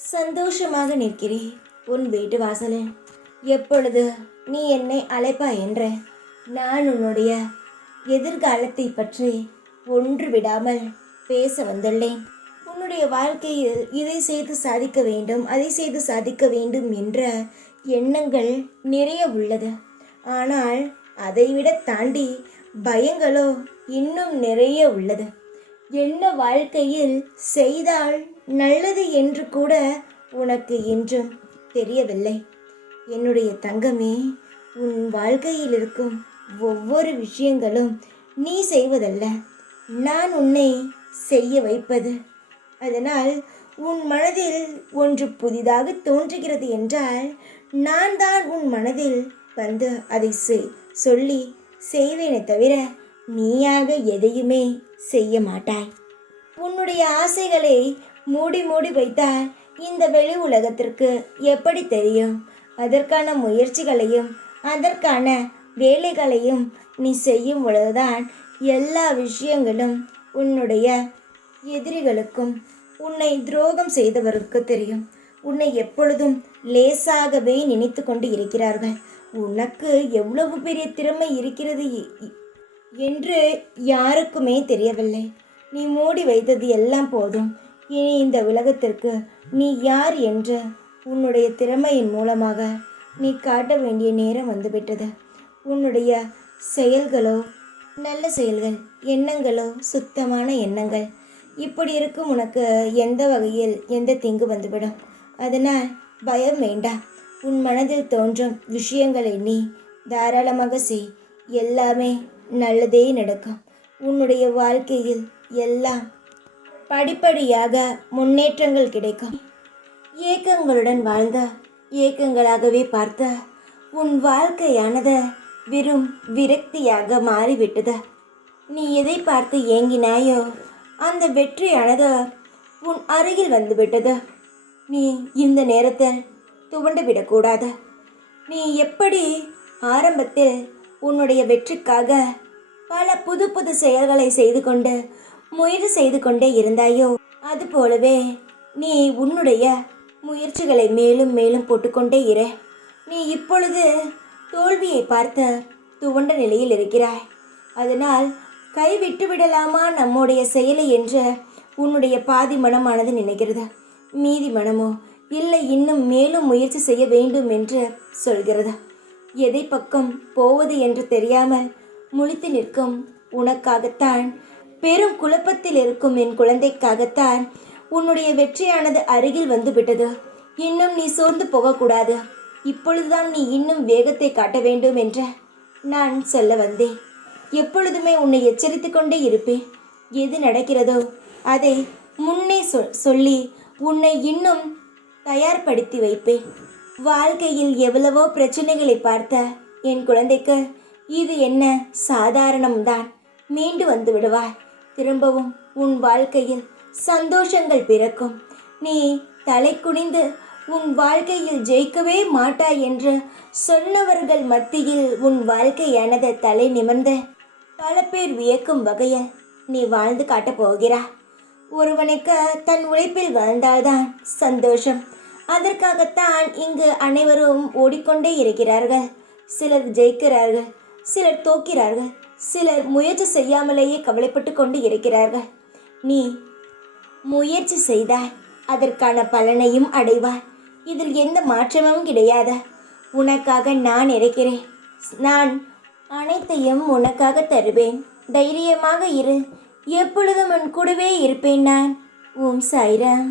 சந்தோஷமாக நிற்கிறேன் உன் வீட்டு வாசலில். எப்பொழுது நீ என்னை அழைப்பாய் என்ற நான் உன்னுடைய எதிர்காலத்தை பற்றி ஒன்று விடாமல் பேச வந்துள்ளேன். உன்னுடைய வாழ்க்கையில் இதை செய்து சாதிக்க வேண்டும், அதை செய்து சாதிக்க வேண்டும் என்ற எண்ணங்கள் நிறைய உள்ளது. ஆனால் அதைவிட தாண்டி பயங்களோ இன்னும் நிறைய உள்ளது. என்ன வாழ்க்கையில் செய்தால் நல்லது என்று கூட உனக்கு இன்றும் தெரியவில்லை. என்னுடைய தங்கமே, உன் வாழ்க்கையில் இருக்கும் ஒவ்வொரு விஷயங்களும் நீ செய்வதல்ல, நான் உன்னை செய்ய வைப்பது. அதனால் உன் மனதில் ஒன்று புதிதாக தோன்றுகிறது என்றால் நான் தான் உன் மனதில் வந்து அதை சொல்லி செய்வேனே தவிர நீயாக எதையுமே செய்ய மாட்டாய். உன்னுடைய ஆசைகளை மூடி மூடி வைத்தால் இந்த வெளி உலகத்திற்கு எப்படி தெரியும்? அதற்கான முயற்சிகளையும் அதற்கான வேலைகளையும் நீ செய்யும் பொழுதுதான் எல்லா விஷயங்களும் உன்னுடைய எதிரிகளுக்கும் உன்னை துரோகம் செய்தவருக்கு தெரியும். உன்னை எப்பொழுதும் லேசாகவே நினைத்து கொண்டு இருக்கிறார்கள். உனக்கு எவ்வளவு பெரிய திறமை இருக்கிறது என்று யாருக்குமே தெரியவில்லை. நீ மூடி வைத்தது எல்லாம் போதும். இனி இந்த உலகத்திற்கு நீ யார் என்று உன்னுடைய திறமையின் மூலமாக நீ காட்ட வேண்டிய நேரம் வந்துவிட்டது. உன்னுடைய செயல்களோ நல்ல செயல்கள், எண்ணங்களோ சுத்தமான எண்ணங்கள். இப்படி இருக்கும் உனக்கு எந்த வகையில் எந்த தீங்கு வந்துவிடும். அதனால் பயம் வேண்டாம். உன் மனதில் தோன்றும் விஷயங்களை நீ தாராளமாக செய். எல்லாமே நல்லதே நடக்கும். உன்னுடைய வாழ்க்கையில் எல்லாம் படிப்படியாக முன்னேற்றங்கள் கிடைக்கும். ஏக்கங்களுடன் வாழ்ந்த ஏக்கங்களாகவே பார்த்த உன் வாழ்க்கையானது வெறும் விரக்தியாக மாறிவிட்டது. நீ எதை பார்த்து ஏங்கினாயோ அந்த வெற்றியானது உன் அருகில் வந்துவிட்டது. நீ இந்த நேரத்தில் துவண்டு விடக்கூடாது. நீ எப்படி ஆரம்பத்தில் உன்னுடைய வெற்றிக்காக பல புது புது செயல்களை செய்து கொண்டு முயற்சி செய்து கொண்டே இருந்தாயோ அதுபோலவே நீ உன்னுடைய முயற்சிகளை மேலும் மேலும் போட்டுக்கொண்டே இரு. நீ இப்பொழுது தோல்வியை பார்த்து துவண்ட நிலையில் இருக்கிறாய். அதனால் கைவிட்டு விடலாமா நம்முடைய செயலை என்று உன்னுடைய பாதி மனமானது நினைக்கிறது. மீதி மனமோ இல்லை, இன்னும் மேலும் முயற்சி செய்ய வேண்டும் என்று சொல்கிறது. எதை பக்கம் போவது என்று தெரியாமல் முழித்து நிற்கும் உனக்காகத்தான், பெரும் குழப்பத்தில் இருக்கும் என் குழந்தைக்காகத்தான் உன்னுடைய வெற்றியானது அருகில் வந்து விட்டது. இன்னும் நீ சோர்ந்து போகக்கூடாது. இப்பொழுதுதான் நீ இன்னும் வேகத்தை காட்ட வேண்டும் என்று நான் சொல்ல வந்தேன். எப்பொழுதுமே உன்னை எச்சரித்து கொண்டே இருப்பேன். எது நடக்கிறதோ அதை முன்னே சொல்லி உன்னை இன்னும் தயார்படுத்தி வைப்பேன். வாழ்க்கையில் எவ்வளவோ பிரச்சனைகளை பார்த்த என் குழந்தைக்கு இது என்ன சாதாரணம்தான். மீண்டு வந்து விடுவாய். திரும்பவும் உன் வாழ்க்கையில் சந்தோஷங்கள் பிறக்கும். நீ தலை குனிந்து உன் வாழ்க்கையில் ஜெயிக்கவே மாட்டாய் என்று சொன்னவர்கள் மத்தியில் உன் வாழ்க்கையானது தலை நிமிர்ந்த பல பேர் வியக்கும் வகையில் நீ வாழ்ந்து காட்டப் போகிறாய். ஒருவனுக்கு தன் உழைப்பில் வாழ்ந்தால்தான் சந்தோஷம். அதற்காகத்தான் இங்கு அனைவரும் ஓடிக்கொண்டே இருக்கிறார்கள். சிலர் ஜெயிக்கிறார்கள், சிலர் தோக்கிறார்கள், சிலர் முயற்சி செய்யாமலேயே கவலைப்பட்டு கொண்டு இருக்கிறார்கள். நீ முயற்சி செய்தாய், அதற்கான பலனையும் அடைவாய். இதில் எந்த மாற்றமும் கிடையாது. உனக்காக நான் இருக்கிறேன். நான் அனைத்தையும் உனக்காக தருவேன். தைரியமாக இரு. எப்பொழுதும் உன் கூடவே இருப்பேன் நான். ஓம் சாய்ராம்.